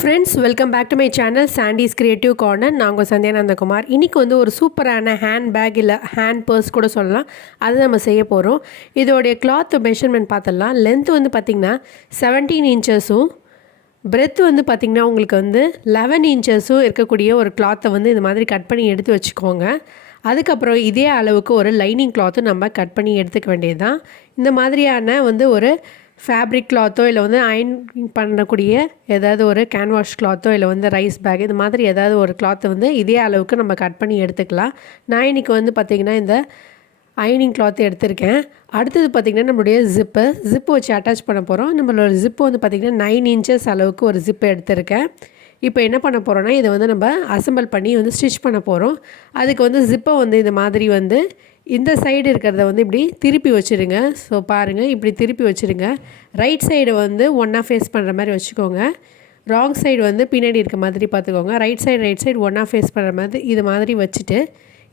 Friends, welcome back to my channel Sandy's creative corner. நாங்கள் சந்தியா நந்தகுமார். இன்றைக்கி வந்து ஒரு சூப்பரான ஹேண்ட் பேக் இல்லை ஹேண்ட் பர்ஸ் கூட சொல்லலாம், அது நம்ம செய்ய போகிறோம். இதோடைய கிளாத் மெஷர்மெண்ட் பார்த்துடலாம். லென்த் வந்து பார்த்திங்கன்னா 17 இன்ச்சஸும், பிரெத் வந்து பார்த்திங்கன்னா உங்களுக்கு வந்து 11 இன்ச்சஸும் இருக்கக்கூடிய ஒரு கிளாத்தை வந்து இது மாதிரி கட் பண்ணி எடுத்து வச்சுக்கோங்க. அதுக்கப்புறம் இதே அளவுக்கு ஒரு லைனிங் கிளாத்தும் நம்ம கட் பண்ணி எடுத்துக்க வேண்டியது தான். இந்த மாதிரியான வந்து ஒரு ஃபேப்ரிக் கிளாத்தோ இல்லை வந்து அயன் பண்ணக்கூடிய ஏதாவது ஒரு கேன்வாஷ் கிளாத்தோ இல்லை வந்து ரைஸ் பேக் இது மாதிரி ஏதாவது ஒரு கிளாத்தை வந்து இதே அளவுக்கு நம்ம கட் பண்ணி எடுத்துக்கலாம். நான் இன்றைக்கி வந்து பார்த்திங்கன்னா இந்த அயனிங் கிளாத் எடுத்திருக்கேன். அடுத்தது பார்த்திங்கன்னா நம்மளுடைய ஜிப்பு வச்சு அட்டாச் பண்ண போகிறோம். நம்மளோட ஜிப்பு வந்து பார்த்திங்கன்னா 9 இன்ச்சஸ் அளவுக்கு ஒரு ஜிப்பு எடுத்திருக்கேன். இப்போ என்ன பண்ண போகிறோன்னா இதை வந்து நம்ம அசம்பிள் பண்ணி வந்து ஸ்டிச் பண்ண போகிறோம். அதுக்கு வந்து ஜிப்பை வந்து இந்த மாதிரி வந்து இந்த சைடு இருக்கிறத வந்து இப்படி திருப்பி வச்சுருங்க. ஸோ பாருங்கள், இப்படி திருப்பி வச்சுருங்க. ரைட் சைடு வந்து ஒன்றா ஃபேஸ் பண்ணுற மாதிரி வச்சுக்கோங்க. ராங் சைடு வந்து பின்னாடி இருக்க மாதிரி பார்த்துக்கோங்க. ரைட் சைடு ஒன்றா ஃபேஸ் பண்ணுற மாதிரி இது மாதிரி வச்சுட்டு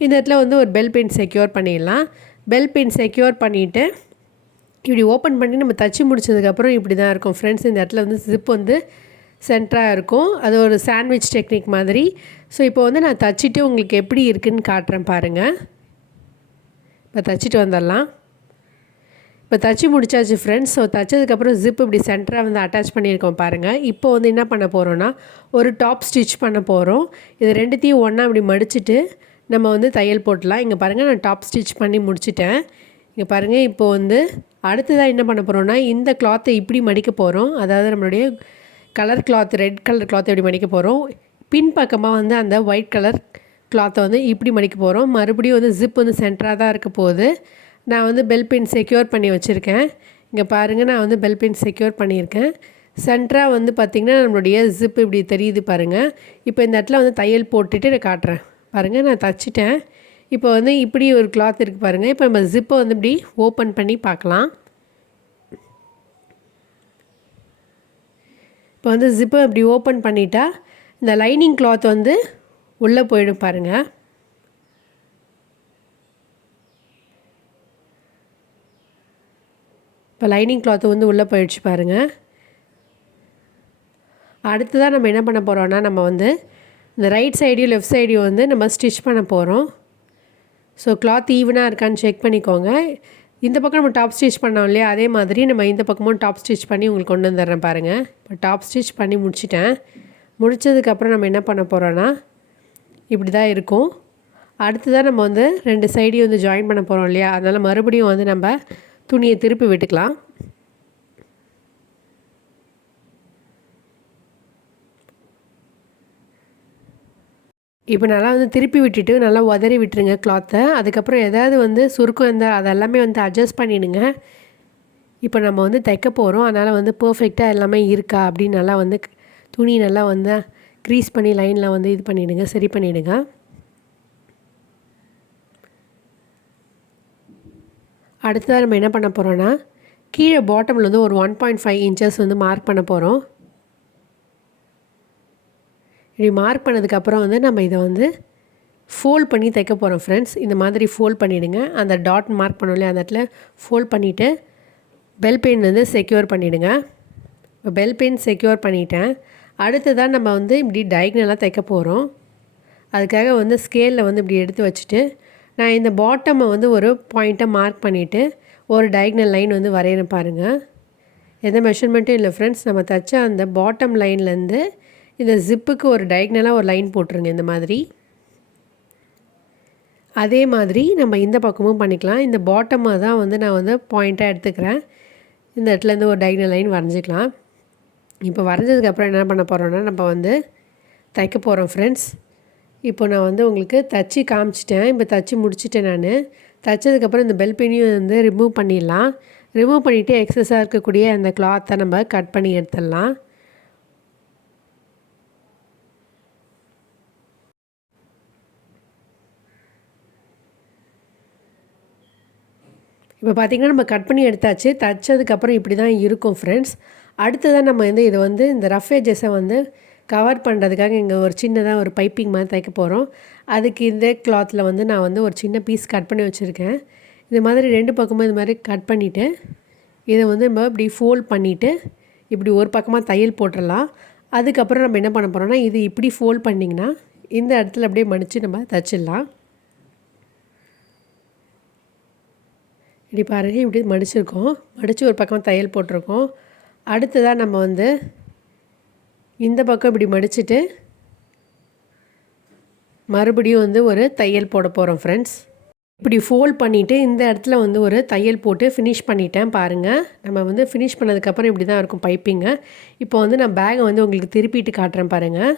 இந்த இடத்துல வந்து ஒரு பெல் பின் செக்யூர் பண்ணிடலாம். பெல் பின் செக்யூர் பண்ணிவிட்டு இப்படி ஓப்பன் பண்ணி நம்ம தச்சு முடிச்சதுக்கப்புறம் இப்படி தான் இருக்கும் ஃப்ரெண்ட்ஸ். இந்த இடத்துல வந்து ஜிப் வந்து சென்டராக இருக்கும். அது ஒரு சாண்ட்விச் டெக்னிக் மாதிரி. ஸோ இப்போ வந்து நான் தச்சுட்டு உங்களுக்கு எப்படி இருக்குதுன்னு காட்டுறேன் பாருங்கள். இப்போ தச்சுட்டு வந்துடலாம். இப்போ தச்சு முடிச்சாச்சு ஃப்ரெண்ட்ஸ். ஸோ தச்சதுக்கப்புறம் ஜிப் இப்படி சென்டராக வந்து அட்டாச் பண்ணியிருக்கோம் பாருங்கள். இப்போ வந்து என்ன பண்ண போகிறோன்னா ஒரு டாப் ஸ்டிச் பண்ண போகிறோம். இது ரெண்டுத்தையும் ஒன்றா இப்படி மடிச்சுட்டு நம்ம வந்து தையல் போட்டலாம். இங்கே பாருங்கள், நான் டாப் ஸ்டிச் பண்ணி முடிச்சிட்டேன். இங்கே பாருங்கள், இப்போ வந்து அடுத்ததாக என்ன பண்ண போகிறோன்னா இந்த கிளாத்தை இப்படி மடிக்க போகிறோம். அதாவது நம்மளுடைய கலர் கிளாத், ரெட் கலர் கிளாத்தை இப்படி மடிக்க போகிறோம். பின் பக்கமாக வந்து அந்த ஒயிட் கலர் கிளாத்தை வந்து இப்படி மடிக்க போகிறோம். மறுபடியும் வந்து ஜிப் வந்து சென்டராக தான் இருக்க போகுது. நான் வந்து பெல் பின் செக்யூர் பண்ணி வச்சுருக்கேன். இங்கே பாருங்கள், நான் வந்து பெல் பின் செக்யூர் பண்ணியிருக்கேன். சென்டராக வந்து பார்த்திங்கன்னா நம்மளுடைய ஜிப் இப்படி தெரியுது பாருங்கள். இப்போ இந்த இடத்துல வந்து தையல் போட்டுட்டு நான் காட்டுறேன் பாருங்கள். நான் தச்சிட்டேன். இப்போ வந்து இப்படி ஒரு கிளாத் இருக்குது பாருங்கள். இப்போ நம்ம ஜிப்பை வந்து இப்படி ஓப்பன் பண்ணி பார்க்கலாம். இப்போ வந்து ஜிப்பை இப்படி ஓப்பன் பண்ணிட்டா இந்த லைனிங் கிளாத் வந்து உள்ளே போயிடும் பாருங்கள். இப்போ லைனிங் கிளாத்து வந்து உள்ளே போயிடுச்சு பாருங்கள். அடுத்ததாக நம்ம என்ன பண்ண போகிறோன்னா நம்ம வந்து இந்த ரைட் சைடையும் லெஃப்ட் சைடையும் வந்து நம்ம ஸ்டிச் பண்ண போகிறோம். ஸோ கிளாத் ஈவனாக இருக்கான்னு செக் பண்ணிக்கோங்க. இந்த பக்கம் நம்ம டாப் ஸ்டிச் பண்ணோம் இல்லையா, அதே மாதிரி நம்ம இந்த பக்கமும் டாப் ஸ்டிச் பண்ணி உங்களுக்கு கொண்டு வந்துடுறேன் பாருங்கள். இப்போ டாப் ஸ்டிச் பண்ணி முடிச்சிட்டேன். முடித்ததுக்கப்புறம் நம்ம என்ன பண்ண போகிறோன்னா இப்படி தான் இருக்கும். அடுத்ததாக நம்ம வந்து 2 சைடையும் வந்து ஜாயின் பண்ண போகிறோம் இல்லையா, அதனால் மறுபடியும் வந்து நம்ம துணியை திருப்பி விட்டுக்கலாம். இப்போ நல்லா வந்து திருப்பி விட்டுட்டு நல்லா உதறி விட்டுருங்க கிளாத்தை. அதுக்கப்புறம் எதாவது வந்து சுருக்கம் இருந்தால் அதெல்லாமே வந்து அட்ஜஸ்ட் பண்ணிவிடுங்க. இப்போ நம்ம வந்து தைக்க போகிறோம். அதனால் வந்து பர்ஃபெக்டாக எல்லாமே இருக்கா அப்படின்னு நல்லா வந்து துணி நல்லா வந்து க்ரீஸ் பண்ணி லைனில் வந்து இது பண்ணிவிடுங்க, சரி பண்ணிவிடுங்க. அடுத்ததாக நம்ம என்ன பண்ண போகிறோன்னா கீழே பாட்டமில் வந்து ஒரு 1.5 இன்ச்சஸ் வந்து மார்க் பண்ண போகிறோம். இப்படி மார்க் பண்ணதுக்கப்புறம் வந்து நம்ம இதை வந்து ஃபோல்ட் பண்ணி தைக்க போகிறோம் ஃப்ரெண்ட்ஸ். இந்த மாதிரி ஃபோல்ட் பண்ணிவிடுங்க. அந்த டாட் மார்க் பண்ணோம் இல்லையா, அந்த இடத்துல ஃபோல்ட் பண்ணிவிட்டு பெல் பெயின் வந்து செக்யூர் பண்ணிவிடுங்க. இப்போ பெல் பெயின் செக்யூர் பண்ணிட்டேன். அடுத்ததாக நம்ம வந்து இப்படி டயக்னலாக தைக்க போகிறோம். அதுக்காக வந்து ஸ்கேலில் வந்து இப்படி எடுத்து வச்சுட்டு நான் இந்த பாட்டமை வந்து ஒரு பாயிண்ட்டை மார்க் பண்ணிவிட்டு ஒரு டயக்னல் லைன் வந்து வரைகிறேன் பாருங்கள். எந்த மெஷர்மெண்ட்டும் இல்லை ஃப்ரெண்ட்ஸ். நம்ம தைச்ச அந்த பாட்டம் லைன்லேருந்து இந்த ஜிப்புக்கு ஒரு டயக்னலாக ஒரு லைன் போட்டுருங்க இந்த மாதிரி. அதே மாதிரி நம்ம இந்த பக்கமும் பண்ணிக்கலாம். இந்த பாட்டமாக தான் வந்து நான் வந்து பாயிண்ட்டாக எடுத்துக்கிறேன். இந்த இடத்துலேருந்து ஒரு டயக்னல் லைன் வரைஞ்சிக்கலாம். இப்போ வரைஞ்சதுக்கப்புறம் என்ன பண்ண போகிறோன்னா நம்ம வந்து தைக்க போகிறோம் ஃப்ரெண்ட்ஸ். இப்போ நான் வந்து உங்களுக்கு தச்சு காமிச்சிட்டேன். இப்போ தச்சு முடிச்சிட்டேன் நான். தைச்சதுக்கப்புறம் இந்த பெல் பெயினையும் வந்து ரிமூவ் பண்ணிடலாம். ரிமூவ் பண்ணிவிட்டு எக்ஸஸாக இருக்கக்கூடிய அந்த கிளாத்தை நம்ம கட் பண்ணி எடுத்துடலாம். இப்போ பார்த்திங்கன்னா நம்ம கட் பண்ணி எடுத்தாச்சு. தைச்சதுக்கப்புறம் இப்படி தான் இருக்கும் ஃப்ரெண்ட்ஸ். அடுத்ததாக நம்ம வந்து இதை வந்து இந்த ரஃப் எட்ஜஸை வந்து கவர் பண்ணுறதுக்காக இங்கே ஒரு சின்னதாக ஒரு பைப்பிங் மாதிரி தைக்க போகிறோம். அதுக்கு இந்த கிளாத்தில் வந்து நான் வந்து ஒரு சின்ன பீஸ் கட் பண்ணி வச்சுருக்கேன். இது மாதிரி 2 பக்கமும் இது மாதிரி கட் பண்ணிவிட்டு இதை வந்து நம்ம இப்படி ஃபோல்ட் பண்ணிவிட்டு இப்படி ஒரு பக்கமாக தையல் போட்டுடலாம். அதுக்கப்புறம் நம்ம என்ன பண்ண போகிறோம்னா இது இப்படி ஃபோல்ட் பண்ணிங்கன்னா இந்த இடத்துல அப்படியே மடித்து நம்ம தைச்சிடலாம். இப்படி பாருங்கள், இப்படி மடிச்சிருக்கோம். மடித்து ஒரு பக்கம் தையல் போட்டிருக்கோம். அடுத்ததாக நம்ம வந்து இந்த பக்கம் இப்படி மடிச்சுட்டு மறுபடியும் வந்து ஒரு தையல் போட போகிறோம் ஃப்ரெண்ட்ஸ். இப்படி ஃபோல்ட் பண்ணிவிட்டு இந்த இடத்துல வந்து ஒரு தையல் போட்டு ஃபினிஷ் பண்ணிட்டேன் பாருங்கள். நம்ம வந்து ஃபினிஷ் பண்ணதுக்கப்புறம் இப்படி தான் இருக்கும் பைப்பிங்கு. இப்போ வந்து நான் பேகை வந்து உங்களுக்கு திருப்பிட்டு காட்டுறேன் பாருங்கள்.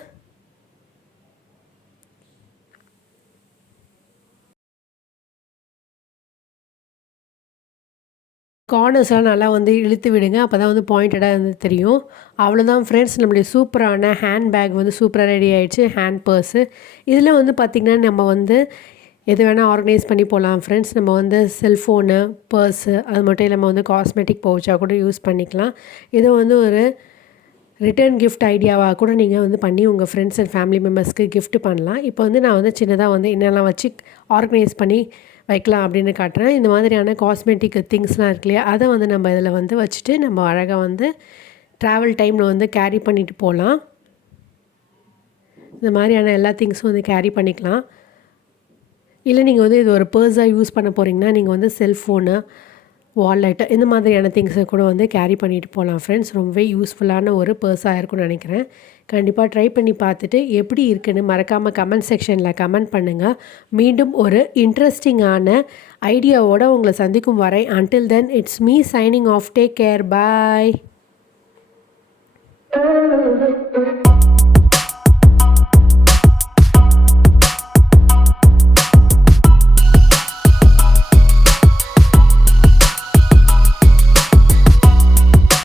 கார்னர்ஸ்லாம் நல்லா வந்து இழுத்து விடுங்க. அப்போ தான் வந்து பாயிண்டடாக வந்து தெரியும். அவ்வளோதான் ஃப்ரெண்ட்ஸ், நம்மளுடைய சூப்பரான ஹேண்ட் பேக் வந்து சூப்பராக ரெடி ஆகிடுச்சு. ஹேண்ட் பர்ஸு இதில் வந்து பார்த்திங்கன்னா நம்ம வந்து எது வேணால் ஆர்கனைஸ் பண்ணி போகலாம் ஃப்ரெண்ட்ஸ். நம்ம வந்து செல்ஃபோனு, பர்ஸு அது மட்டும் இல்லாமல் வந்து காஸ்மெட்டிக் பவுச்சாக கூட யூஸ் பண்ணிக்கலாம். இது வந்து ஒரு ரிட்டர்ன் கிஃப்ட் ஐடியாவாக கூட நீங்கள் வந்து பண்ணி உங்கள் ஃப்ரெண்ட்ஸ் அண்ட் ஃபேமிலி மெம்பர்ஸ்க்கு கிஃப்ட் பண்ணலாம். இப்போ வந்து நான் வந்து சின்னதாக வந்து என்னெல்லாம் வச்சு ஆர்கனைஸ் பண்ணி வைக்கலாம் அப்படின்னு காட்டுறேன். இந்த மாதிரியான காஸ்மெட்டிக் திங்ஸ்லாம் இருக்கு இல்லையா, அதை வந்து நம்ம இதில் வந்து வச்சுட்டு நம்ம அழகாக வந்து ட்ராவல் டைமில் வந்து கேரி பண்ணிட்டு போகலாம். இந்த மாதிரியான எல்லா திங்ஸும் வந்து கேரி பண்ணிக்கலாம். இல்லை நீங்கள் வந்து இது ஒரு பர்ஸாக யூஸ் பண்ண போகிறீங்கன்னா நீங்கள் வந்து செல்ஃபோனு, வாலெட் இந்த மாதிரியான திங்ஸை கூட வந்து கேரி பண்ணிட்டு போகலாம் ஃப்ரெண்ட்ஸ். ரொம்பவே யூஸ்ஃபுல்லான ஒரு பர்ஸாக இருக்கும்னு நினைக்கிறேன். கண்டிப்பாக ட்ரை பண்ணி பார்த்துட்டு எப்படி இருக்குன்னு மறக்காமல் கமெண்ட் செக்ஷனில் கமெண்ட் பண்ணுங்கள். மீண்டும் ஒரு இன்ட்ரெஸ்டிங்கான ஐடியாவோடு உங்களை சந்திக்கும் வரை until then it's me signing off. Take care, bye.